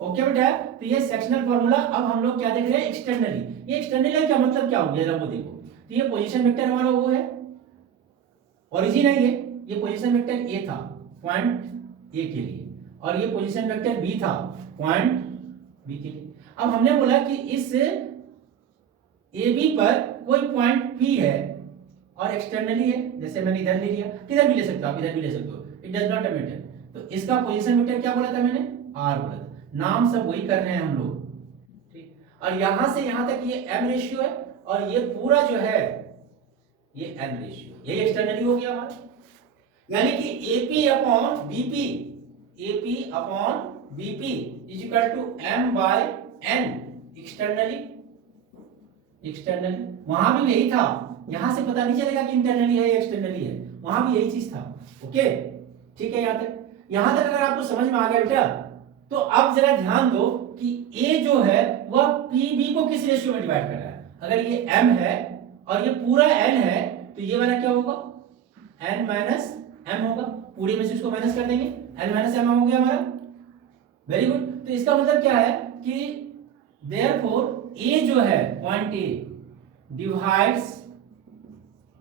Okay बेटा, तो ये सेक्शनल फॉर्मूला। अब हम लोग क्या देख रहे हैं, एक्सटर्नली। ये एक्सटर्नली का मतलब क्या हो गया, जरा वो देखो। तो ये पोजीशन वेक्टर हमारा वो है, ओरिजिन है ये पोजीशन वेक्टर ए था पॉइंट ए के लिए, और ये पोजीशन वेक्टर बी था पॉइंट बी के लिए। अब हमने बोला कि इस ए बी पर कोई पॉइंट पी है और एक्सटर्नली है, जैसे मैंने इधर ले लिया, किधर भी ले सकते हो आप, इधर भी ले सकते हो, इट डज नॉट मैटर। तो इसका पोजीशन वेक्टर क्या बोला था मैंने, आर बोला था। नाम सब वही कर रहे हैं हम लोग, ठीक। और यहां से यहां तक ये एम रेशियो है, और ये पूरा जो है ये एन रेशियो, ये एक्सटर्नली हो गया हमारा। यानी कि AP upon BP, AP upon BP is equal to M by N externally. वहां भी यही था, यहां से पता नहीं चलेगा कि इंटरनली है या एक्सटर्नली है, वहां भी यही चीज था। ओके, ठीक है। यहां तक अगर आपको समझ में आ गया बेटा, तो अब जरा ध्यान दो कि ए जो है वह पी बी को किस रेशियो में डिवाइड कर रहा है। अगर ये एम है और ये पूरा एन है, तो ये वाला क्या होगा, एन माइनस एम होगा। पूरे में से इसको माइनस कर देंगे, एन माइनस एम हो गया हमारा। Very good. तो इसका मतलब क्या है कि देयरफॉर ए जो है पॉइंट ए डिवाइड्स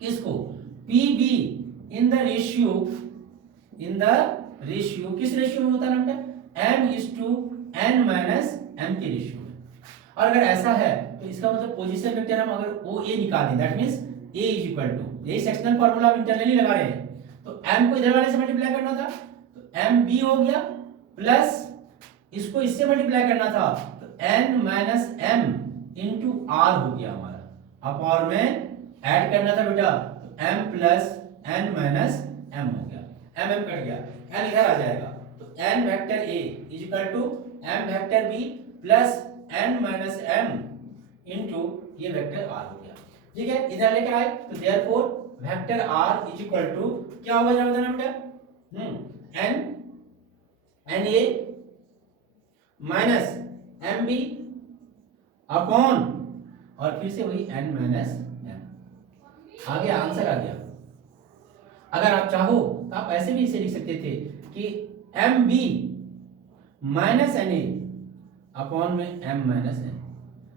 इसको P B in the ratio, किस रेशियो में होता है ना बेटा, M is to N minus M के रेशियो में। और अगर ऐसा है तो इसका मतलब पोजीशन वेक्टर हम अगर ओ ए निकाल दें, that means A is equal to, यही सेक्शनल फार्मूला हम इंटरनली लगा रहे हैं, तो एम को इधर वाले से मल्टीप्लाई करना था, तो एम बी हो गया, प्लस इसको इससे मल्टीप्लाई करना था, तो N minus M into R हो गया हमारा। अब और में ऐड करना था बेटा, तो M plus N minus M हो गया, एम एम कट गया, एन इधर आ जाएगा, तो N vector A is equal to M vector B plus N minus M into ये वेक्टर आर हो गया। ठीक है, इधर लेके आए, तो therefore vector R is equal to क्या होगा जरा बताना बेटा, N A minus M B upon, और फिर से वही एन माइनस एम। आ गया, आंसर आ गया। अगर आप चाहो तो आप ऐसे भी इसे लिख सकते थे कि M B minus N A upon में एम माइनस एन।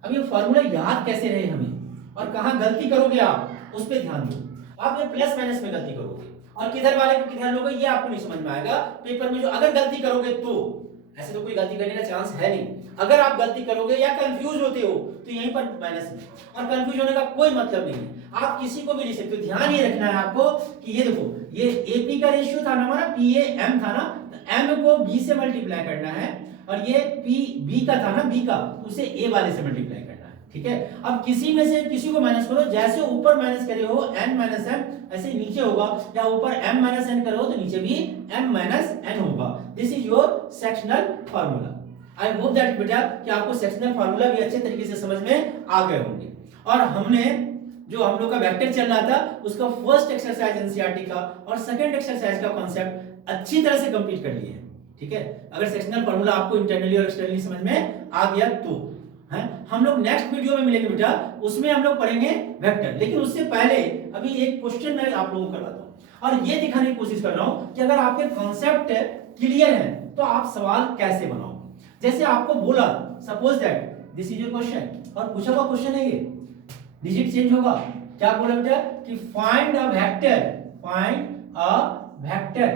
अब ये फॉर्मूला याद कैसे रहे हमें, और कहां गलती करोगे आप उस पर ध्यान दो। आप ये प्लस माइनस में गलती करोगे और किधर वाले को किधर लोगे ये आपको नहीं समझ में आएगा पेपर में। जो अगर गलती करोगे तो, ऐसे तो कोई गलती करने का चांस है नहीं, अगर आप गलती करोगे या कंफ्यूज होते हो तो यहीं पर माइनस में, और कंफ्यूज होने का कोई मतलब नहीं है, आप किसी को भी लिख सकते हो। ध्यान ये रखना है आपको कि ये देखो, ये एपी का रेशियो था ना हमारा, पी ए एम था ना, तो एम को बी से मल्टीप्लाई करना है, और ये पी बी का था ना, बी का, उसे ए वाले से मल्टीप्लाई करना है। ठीक है, अब किसी में से किसी को माइनस करो, जैसे ऊपर माइनस करे हो एन माइनस एम, ऐसे नीचे होगा, या ऊपर एम माइनस एन करो तो नीचे भी एम माइनस एन होगा। This is your sectional formula. I hope that बेटा कि आपको सेक्शनल फार्मूला भी अच्छे तरीके से समझ में आ गए होंगे। और हमने जो हम लोग का वेक्टर चल रहा था उसका फर्स्ट एक्सरसाइज एनसीईआरटी का और सेकंड एक्सरसाइज का कॉन्सेप्ट अच्छी तरह से कंप्लीट कर लिए हैं। ठीक है, अगर सेक्शनल फार्मूला आपको इंटरनली और एक्सटर्नली समझ में आ गया तो है। हम लोग नेक्स्ट वीडियो में मिलेंगे बेटा, उसमें हम लोग पढ़ेंगे वेक्टर। लेकिन उससे पहले अभी एक क्वेश्चन मैं आप लोगों को करवाता हूं, और ये दिखाने की कोशिश कर रहा हूं कि अगर आपके कॉन्सेप्ट क्लियर है तो आप सवाल कैसे बनाओगे। जैसे आपको बोला, suppose that this is your question, और पूछा हुआ क्वेश्चन है ये, डिजिट चेंज होगा, क्या बोला बेटा कि find a vector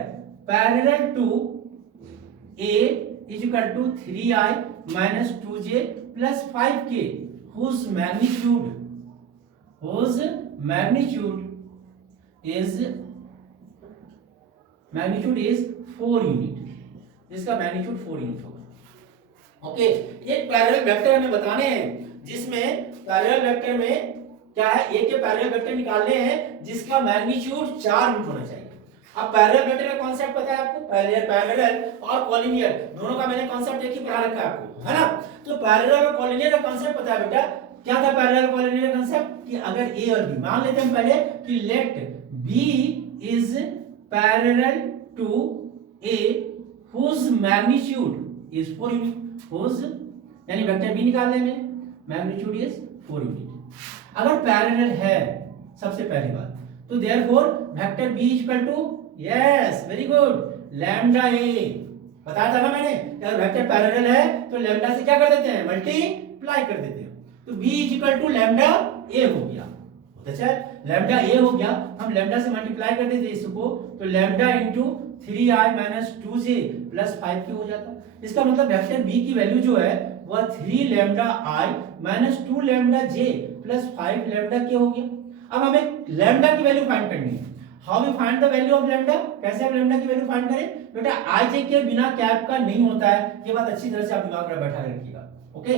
parallel to a is equal to 3i minus 2j plus 5k whose magnitude is 4 unit, जिसका मैग्नीट्यूड 4 यूनिट होगा। ओके, ये पैरेलल वेक्टर हमें बताने हैं, जिसमें पैरेलल वेक्टर में क्या है, ए के पैरेलल वेक्टर निकालने हैं जिसका मैग्नीट्यूड 4 यूनिट होना चाहिए। अब पैरेलल वेक्टर का कॉन्सेप्ट पता है आपको, पैरेलल और कॉलिनियर दोनों का मैंने कॉन्सेप्ट एक ही पढ़ा रखा है आपको, है ना। तो पैरेलल और कॉलिनियर का कॉन्सेप्ट पता है बेटा, क्या था पैरेलल और कॉलिनियर का कॉन्सेप्ट, कि अगर ए और बी, मान लेते हैं पहले कि let B is parallel to A whose magnitude is 4 unit, whose यानी वेक्टर बी निकालने में मैग्नीट्यूड इज 4 यूनिट। अगर पैरेलल है सबसे पहली बात, तो therefore vector B is equal to, yes very good, lambda A बताया था ना मैंने, अगर वेक्टर पैरेलल है तो लैम्डा से क्या कर देते हैं, मल्टीप्लाई कर देते हैं। तो v is equal to lambda a हो गया। अच्छा लैम्डा a हो गया, हम लैम्डा से मल्टीप्लाई कर देते इसको, तो lambda into 3i minus 2j plus 5k हो जाता। इसका मतलब वेक्टर v की वैल्यू जो है वह 3 lambda i minus 2 lambda j plus 5 lambda k हो गया। अब हमें लैम्डा की वैल्यू फाइंड करनी है। How we find the value of lambda, कैसे हम लैम्डा की वैल्यू फाइंड करें बेटा, i j के बिना कैप का नहीं होता है, ये बात अच्छी तरह से आप दिमाग में बैठा रखिएगा। ओके,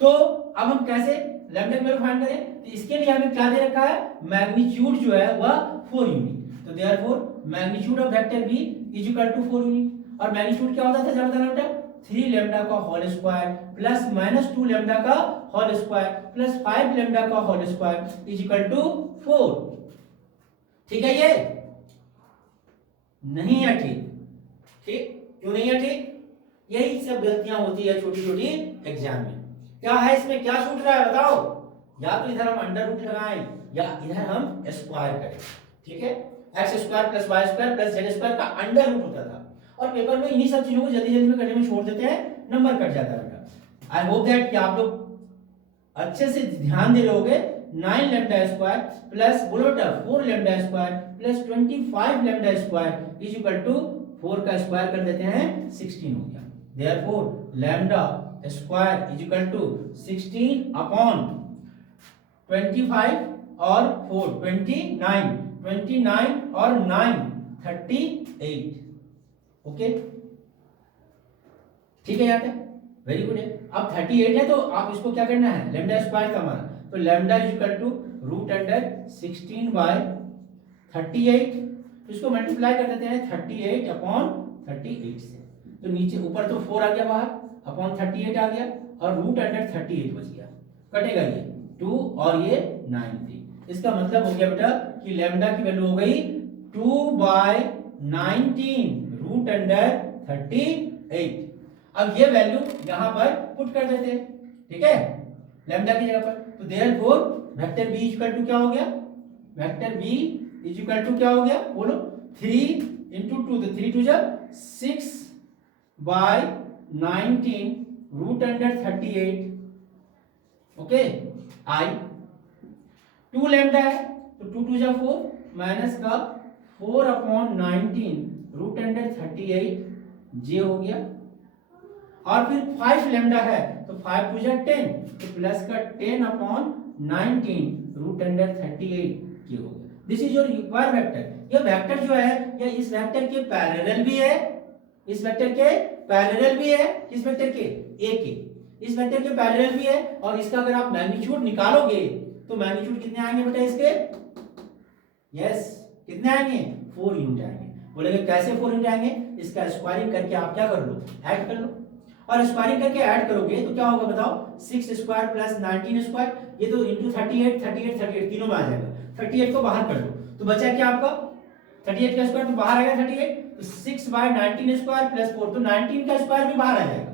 तो अब हम कैसे लैम्डा की वैल्यू फाइंड करें, तो इसके लिए हमें क्या दे रखा है, मैग्नीट्यूड जो है वह 4 यूनिट। तो therefore magnitude of vector v is equal to 4 unit. और मैग्नीट्यूड क्या होता था जब बताना बेटा, 3 लैम्डा का whole square plus minus 2 lambda का होल स्क्वायर प्लस 5 लैम्डा का whole square is equal to 4। ठीक है, ये नहीं है ठीक, ठीक क्यों नहीं है ठीक, यही सब गलतियां होती है छोटी छोटी एग्जाम में। क्या है इसमें, क्या छूट रहा है बताओ, या तो इधर हम अंडर रूट लगाएं या इधर हम स्क्वायर करें। ठीक है, X square plus Y square plus Z square का अंडर रूट होता था, और पेपर में इन्हीं सब चीजों को जल्दी जल्दी में करने में छोड़ देते हैं, नंबर कट जाता है बेटा। आई होप दैट कि आप लोग अच्छे से ध्यान दे रहे होगे। 9 लैम्डा स्क्वायर प्लस बोलो बेटा 4 lambda square plus 25 lambda square is equal to 4 का स्क्वायर कर देते हैं 16 हो गया। Therefore lambda square is equal to 16 upon 25 और 4 29 और 9 38। ओके ठीक है, यहाँ पे वेरी गुड है। अब 38 है तो आप इसको क्या करना है, लैम्डा स्क्वायर का मान, तो lambda is equal to root under 16 by 38, तो इसको मल्टीप्लाई कर देते हैं 38 अपॉन 38 से, तो नीचे ऊपर तो 4 आ गया बाहर, अपॉन 38 आ गया और रूट अंडर 38 बच गया, कटेगा ये 2 और ये 9 थी। इसका मतलब हो गया बेटा कि लैम्डा की वैल्यू हो गई 2 बाय 19 रूट अंडर 38। अब ये वैल्यू यहां पर पुट कर देते हैं, ठीक है, लैम्डा की जगह पर। तो therefore vector b equal to क्या हो गया, vector b is equal to क्या हो गया बोलो, 3 into 2, तो 3 2 जा 6 by 19 root under 38। Okay, i 2 lambda है तो 2 2 जा 4 माइनस का 4 अपॉन 19 रूट अंडर 38 जे हो गया, और फिर 5 लैम्डा है तो 5 2 जा 10, तो प्लस का 10 अपॉन 19 रूट अंडर 38 के हो गया। This is your required vector. ये वेक्टर जो है ये इस वेक्टर के पैरेलल भी है, इस वेक्टर के पैरेलल भी है, इस वेक्टर के a के इस वेक्टर के पैरेलल भी है, और इसका अगर आप मैग्नीट्यूड निकालोगे तो मैग्नीट्यूड कितने आएंगे बेटा इसके, यस कितने आएंगे, 4 यूनिट आएंगे। बोलेंगे कैसे 4 यूनिट आएंगे, इसका स्क्वायरिंग करके आप क्या कर लो, ऐड कर लो, और स्क्वायरिंग करके ऐड करोगे तो क्या होगा बताओ, 6 स्क्वायर प्लस 19 स्क्वायर, ये तो इंटू 38 38 38 तीनों में आ जाएगा, 38 को बाहर कर दो तो बचा क्या आपका 38 का स्क्वायर तो बाहर आएगा 38, तो 6 बाय 19 स्क्वायर प्लस 4, तो 19 का स्क्वायर भी बाहर आ जाएगा।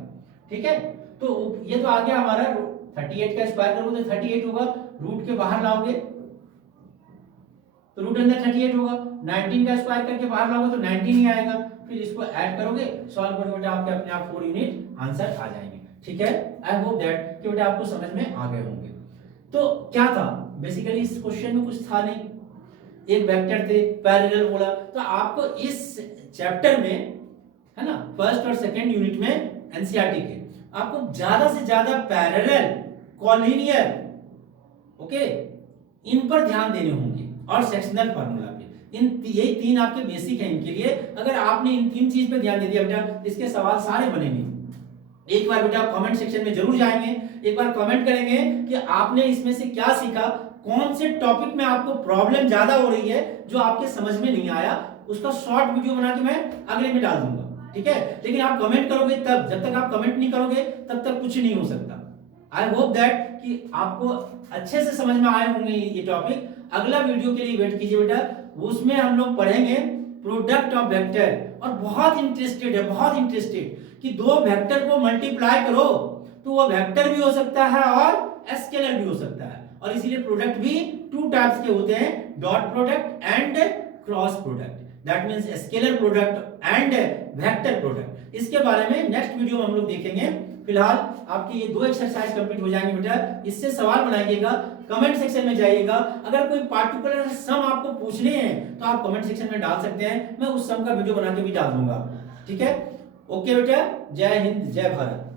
ठीक है, तो ये तो आ गया हमारा 38 का स्क्वायर करोगे तो 38 होगा, रूट के बाहर लाओगे तो रूट अंदर 38 होगा, 19 का स्क्वायर करके बाहर लाओगे तो 19 ही आएगा, फिर इसको ऐड करोगे, सॉल्व करोगे बेटा आपके अपने आप 4 यूनिट आंसर आ जाएंगे। ठीक है, आई होप दैट कि बेटा आपको समझ में आ गए होंगे। तो क्या था बेसिकली इस क्वेश्चन में, कुछ था नहीं, एक वेक्टर थे पैरेलल बोला, तो आपको इस चैप्टर में है ना फर्स्ट और सेकंड यूनिट में एनसीईआरटी के आपको ज्यादा से ज्यादा पैरेलल, कॉलिनियर, ओके इन पर ध्यान देने होंगे, और सेक्शनल फार्मूला पे, यही 3 आपके बेसिक हैं इनके लिए। अगर आपने इन 3 चीज पे ध्यान दे दिया बेटा, इसके सवाल सारे बनेंगे। एक बार बेटा कमेंट सेक्शन में जरूर जाएंगे, एक बार कमेंट करेंगे कि आपने इसमें से क्या सीखा, कौन से टॉपिक में आपको प्रॉब्लम ज्यादा हो रही है जो आपके समझ में नहीं आया, उसका शॉर्ट वीडियो बना के मैं अगले में डाल दूंगा। ठीक है, लेकिन आप कमेंट करोगे तब, जब तक आप कमेंट नहीं करोगे तब तक कुछ नहीं हो सकता। आई होप दैट कि आपको अच्छे से समझ में आए होंगे ये टॉपिक। अगला वीडियो के लिए वेट कीजिए बेटा, उसमें हम लोग पढ़ेंगे प्रोडक्ट ऑफ वेक्टर, और बहुत इंटरेस्टेड है, बहुत इंटरेस्टेड कि 2 वेक्टर को मल्टीप्लाई करो तो वो वेक्टर भी हो सकता है और स्केलर भी हो सकता है, और इसीलिए प्रोडक्ट भी 2 टाइप्स के होते हैं, dot product and cross product, that means scalar product and vector product. इसके बारे में नेक्स्ट वीडियो में हम लोग देखेंगे। फिलहाल आपकी ये 2 एक्सरसाइज कंप्लीट हो जाएंगे बेटा। इससे सवाल बनाइएगा, कमेंट सेक्शन में जाइएगा। अगर कोई पार्टिकुलर सम आपको पूछने हैं तो आप कमेंट सेक्शन में डाल सकते हैं, मैं उस सम का वीडियो बना के भी डाल दूंगा। ठीक है, ओके बेटा, जय हिंद जय भारत।